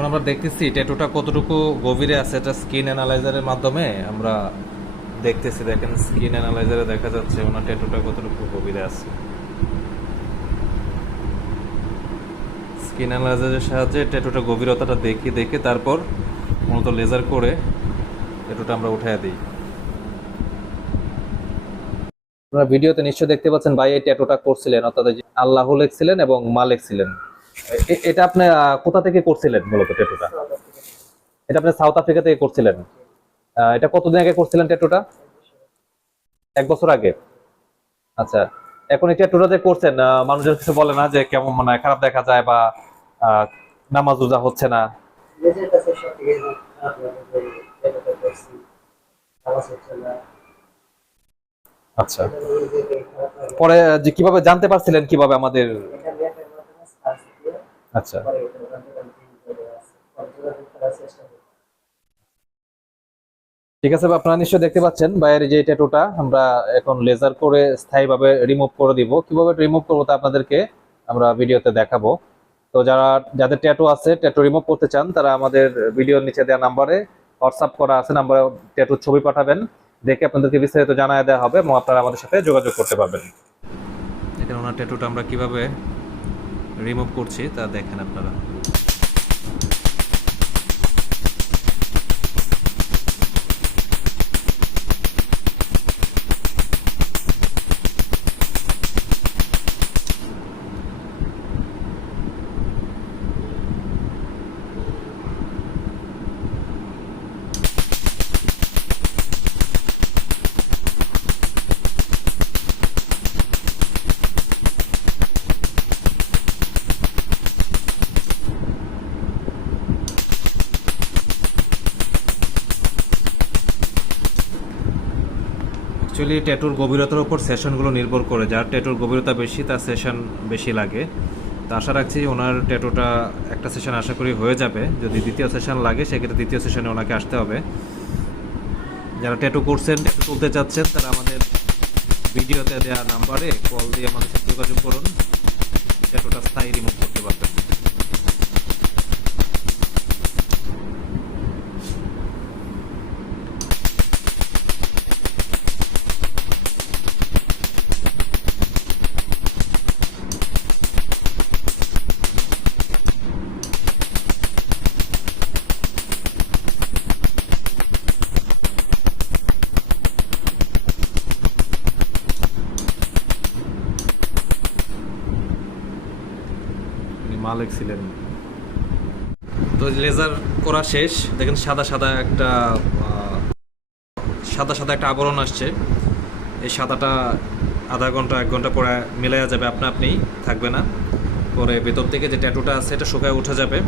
এখন আমরা দেখতেছি ট্যাটুটা কতটুকু গভীরে আছে, এটা স্কিন অ্যানালাইজারের মাধ্যমে আমরা দেখতেছি। দেখেন স্কিন অ্যানালাইজারে দেখা যাচ্ছে ওনার ট্যাটুটা কতটুকু গভীরে আছে। স্কিন অ্যানালাইজারের সাহায্যে ট্যাটুটা গভীরতাটা দেখি, দেখে তারপর মূলত লেজার করে ট্যাটুটা আমরা উঠাই দিই। আপনারা ভিডিওতে নিশ্চয় দেখতে পাচ্ছেন ভাই এই ট্যাটুটা করছিলেন, অর্থাৎ আল্লাহ লিখছিলেন এবং মা লিখছিলেন এটা আপনি কোথা থেকে করছিলেন মূলত ট্যাটুটা? এটা আপনি সাউথ আফ্রিকা থেকে করছিলেন। এটা কতদিন আগে করছিলেন ট্যাটুটা? এক বছর আগে। আচ্ছা এখন এই ট্যাটুটা যে করছেন মানুষজন কিছু বলে না যে কেমন মনে খারাপ দেখা যায় বা নামাজ রোজা হচ্ছে না। আচ্ছা। পরে যে কীভাবে জানতে পারছিলেন কীভাবে আমাদের করি ঠিক আছে, আপনারা নিশ্চয়ই দেখতে পাচ্ছেন বাইরের যে ট্যাটুটা, আমরা এখন লেজার করে স্থায়ীভাবে রিমুভ করে দিব। কীভাবে রিমুভ করব তা আপনাদেরকে আমরা ভিডিওতে দেখাবো। তো যারা, যাদের ট্যাটু আছে, ট্যাটু রিমুভ করতে চান, তারা আমাদের ভিডিওর নিচে দেওয়া নাম্বারে হোয়াটসঅ্যাপ করা আছে নাম্বারে ট্যাটুর ছবি পাঠাবেন। দেখে আপনাদেরকে বিস্তারিত জানায় দেওয়া হবে এবং আপনারা আমাদের সাথে যোগাযোগ করতে পারবেন। এখানে ওনার ট্যাটুটা আমরা কীভাবে রিমুভ করছে তা দেখেন আপনারা। অ্যাকচুয়ালি ট্যাটুর গভীরতার উপর সেশনগুলো নির্ভর করে। যার ট্যাটুর গভীরতা বেশি, তার সেশন বেশি লাগে। তো আশা রাখছি ওনার ট্যাটুটা একটা সেশন আশা করি হয়ে যাবে। যদি দ্বিতীয় সেশন লাগে, সেক্ষেত্রে দ্বিতীয় সেশনে ওনাকে আসতে হবে। যারা ট্যাটু করছেন, ট্যাটু তুলতে চাচ্ছেন, তারা আমাদের ভিডিওতে দেওয়া নাম্বারে কল দিয়ে আমাদের সাথে যোগাযোগ করুন। ট্যাটুটা স্থায়ী রিমুভ করতে পারবেন উনি মালিক ছিলেন। তো লেজার করা শেষ। দেখেন সাদা সাদা একটা সাদা সাদা একটা আবরণ আসছে। এই সাদাটা আধা ঘণ্টা, এক ঘণ্টা পরে মিলাইয়া যাবে আপনা আপনি থাকবে না। পরে ভেতর থেকে যে ট্যাটুটা আছে, এটা শুকায় উঠে যাবে।